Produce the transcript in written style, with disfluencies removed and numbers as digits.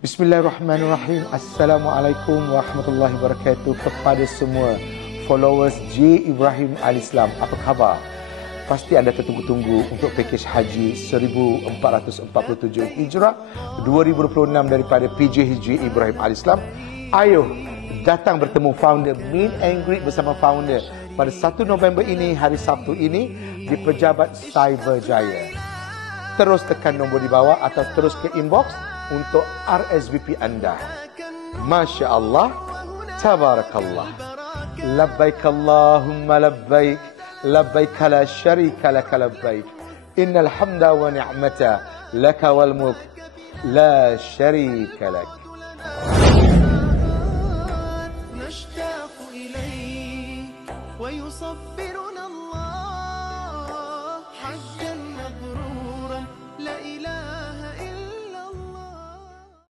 Bismillahirrahmanirrahim. Assalamualaikum warahmatullahi wabarakatuh kepada semua followers J. Ibrahim Al-Islam. Apa khabar? Pasti anda tertunggu-tunggu untuk pakej haji 1447 Hijrah 2026 daripada PJ J. Ibrahim Al-Islam. Ayo datang bertemu founder, meet and greet bersama founder pada 1 November ini, hari Sabtu ini di Pejabat Cyberjaya. Terus tekan nombor di bawah atau terus ke inbox untuk RSVP anda. Masya Allah, tabarakallah. Labbaik Allahumma labbaik, labbaik la syarika laka labbaik. Innal hamda wa ni'mata laka wal mulk la syarika lak. نشتاق إليك ويصبر